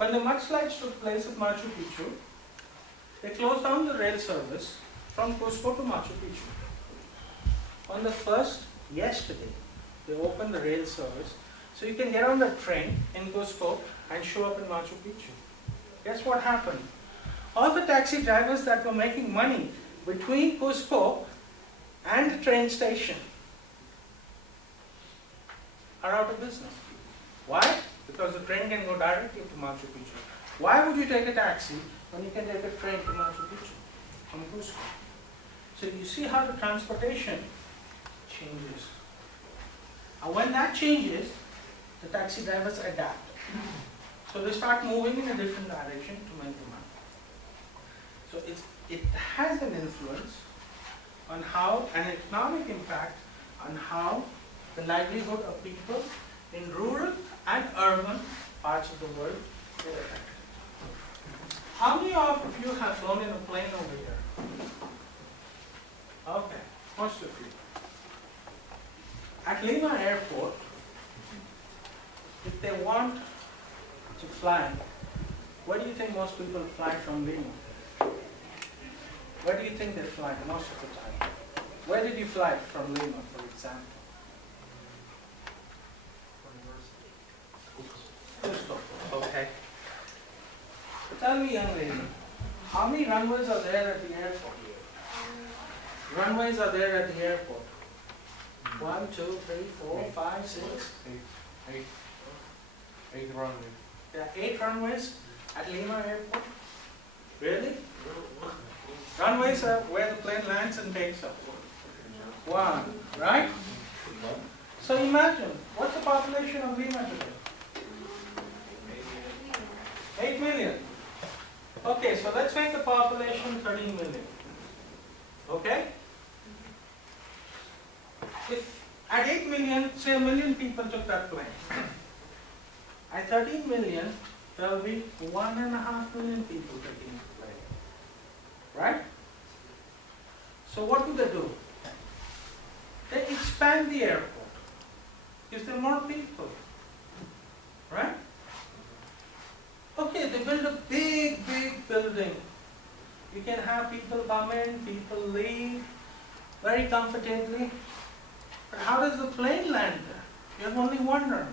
When the mudslides took place at Machu Picchu, they closed down the rail service from Cusco to Machu Picchu. On the first, yesterday, they opened the rail service, so you can get on the train in Cusco and show up in Machu Picchu. Guess what happened? All the taxi drivers that were making money between Cusco and the train station are out of business. Why? Because the train can go directly to Machu Picchu. Why would you take a taxi when you can take a train to Machu Picchu from Cusco? So you see how the transportation changes. And when that changes, the taxi drivers adapt. So they start moving in a different direction to make the money. So it has an influence on how, an economic impact on how the livelihood of people in rural and urban parts of the world is affected. How many of you have flown in a plane over here? Okay, most of you. At Lima Airport, if they want to fly, where do you think most people fly from Lima? Where do you think they fly most of the time? Where did you fly from Lima, for example? Cusco. Okay. Tell me, young lady, how many runways are there at the airport? Runways are there at the airport? 1, 2, 3, 4, 5, 6? 8 runways. There are 8 runways at Lima Airport? Really? Runways are where the plane lands and takes off. 1, right? So imagine, what's the population of Lima today? 8 million. Okay, so let's make the population 13 million. Okay? If at 8 million, say 1 million people took that plane. At 13 million, there will be 1.5 million people taking the plane. Right? So what do? They expand the airport. Gives them more people. Right? Okay, they build a big building. You can have people come in, people leave very comfortably. But how does the plane land there? You have only one runway.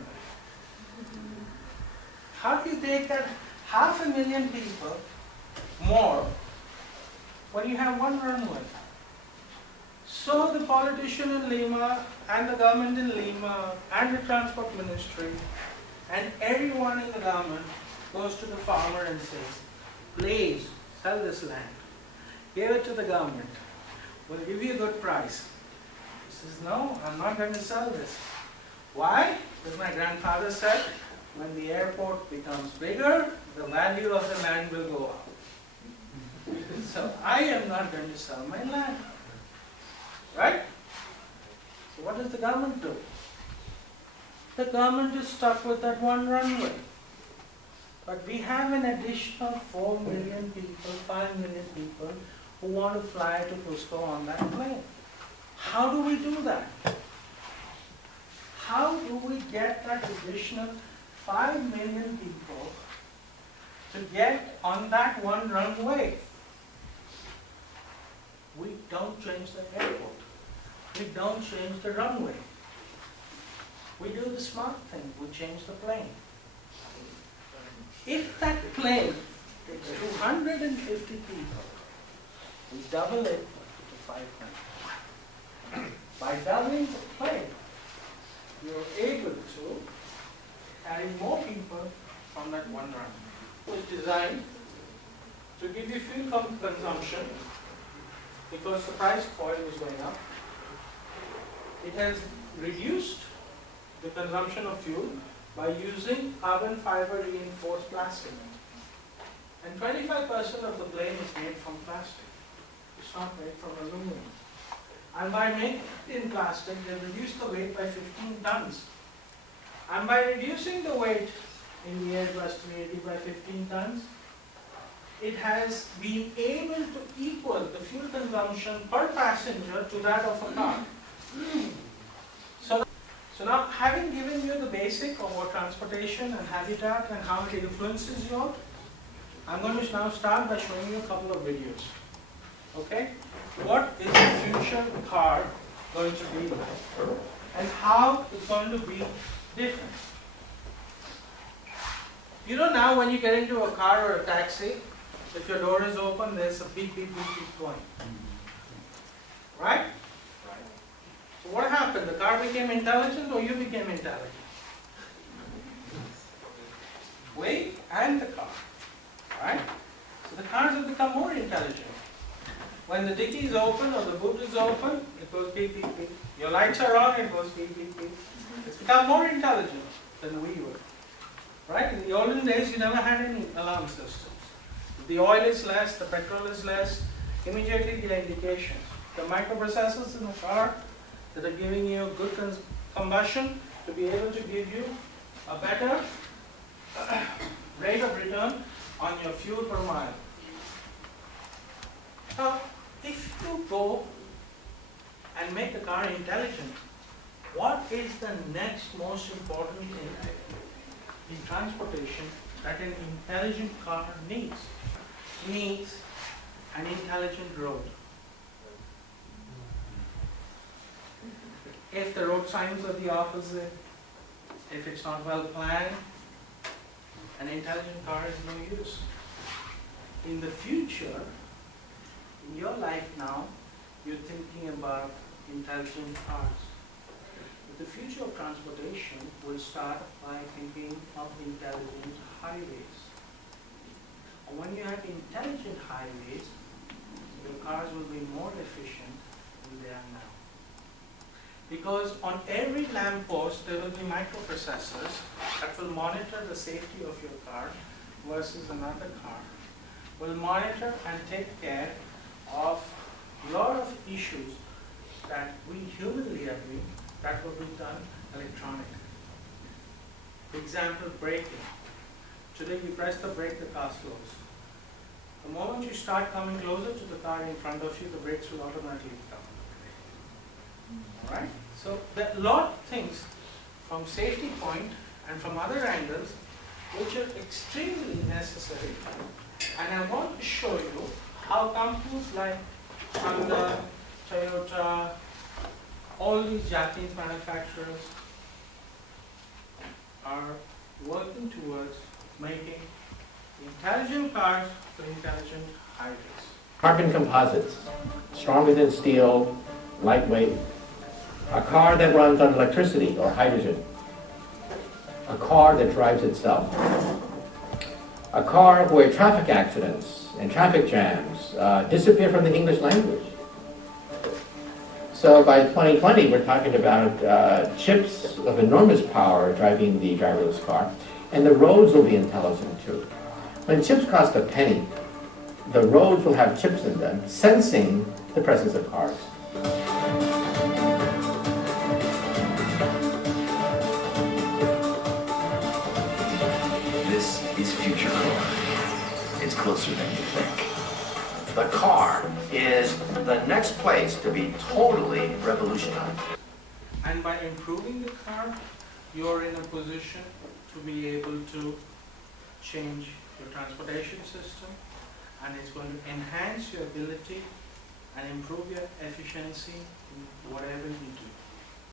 How do you take that 500,000 people more when you have one runway? So the politician in Lima and the government in Lima and the transport ministry and everyone in the government goes to the farmer and says, please sell this land. Give it to the government. We'll give you a good price. He says, no, I'm not going to sell this. Why? Because my grandfather said, when the airport becomes bigger, the value of the land will go up. So I am not going to sell my land. Right? So what does the government do? The government is stuck with that one runway. But we have an additional 4 million people, 5 million people who want to fly to Cusco on that plane. How do we do that? How do we get that additional 5 million people to get on that one runway? We don't change the airport. We don't change the runway. We do the smart thing. We change the plane. If that plane takes 250 people, we double it to 500. By doubling the plane, you're able to carry more people on that one run. It was designed to give you fuel consumption because the price of oil was going up. It has reduced the consumption of fuel by using carbon fiber reinforced plastic. And 25% of the plane is made from plastic. It's not made from aluminum. And by making it in plastic, they reduced the weight by 15 tons. And by reducing the weight in the Airbus 380 by 15 tons, it has been able to equal the fuel consumption per passenger to that of a car. So now, having given you the basic of what transportation and habitat and how it influences you all, I'm going to now start by showing you a couple of videos. Okay? What is the future car going to be like? And how it's going to be different. You know, now when you get into a car or a taxi, if your door is open, there's a beep, beep, beep, beep going. Right? So what happened? The car became intelligent or you became intelligent? We and the car. Right? So the cars have become more intelligent. When the dicky is open or the boot is open, it goes beep, beep, beep. Your lights are on, it goes beep, beep, beep. It's become more intelligent than we were. Right? In the olden days, you never had any alarm systems. If the oil is less, the petrol is less, immediately the indications. The microprocessors in the car that are giving you good combustion to be able to give you a better rate of return on your fuel per mile. Now, if you go and make the car intelligent, what is the next most important thing in transportation that an intelligent car needs? Needs an intelligent road. If the road signs are the opposite, if it's not well planned, an intelligent car is no use. In the future, in your life now, you're thinking about intelligent cars. But the future of transportation will start by thinking of intelligent highways. And when you have intelligent highways, your cars will be more efficient than they are now. Because on every lamppost there will be microprocessors that will monitor the safety of your car versus another car. Will monitor and take care of a lot of issues that we humanly are doing that will be done electronically. Example, braking. Today you press the brake, the car slows. The moment you start coming closer to the car in front of you, the brakes will automatically come. Alright? So there are a lot of things from safety point and from other angles which are extremely necessary. And I want to show you how companies like Honda, Toyota, all these Japanese manufacturers are working towards making intelligent cars for intelligent highways. Carbon composites, stronger than steel, lightweight. A car that runs on electricity or hydrogen. A car that drives itself. A car where traffic accidents and traffic jams disappear from the English language. So by 2020, we're talking about chips of enormous power driving the driverless car. And the roads will be intelligent too. When chips cost a penny, the roads will have chips in them, sensing the presence of cars. This is future car. It's closer than you think. The car is the next place to be totally revolutionized. And by improving the car, you're in a position to be able to change your transportation system, and it's going to enhance your ability and improve your efficiency in whatever you do.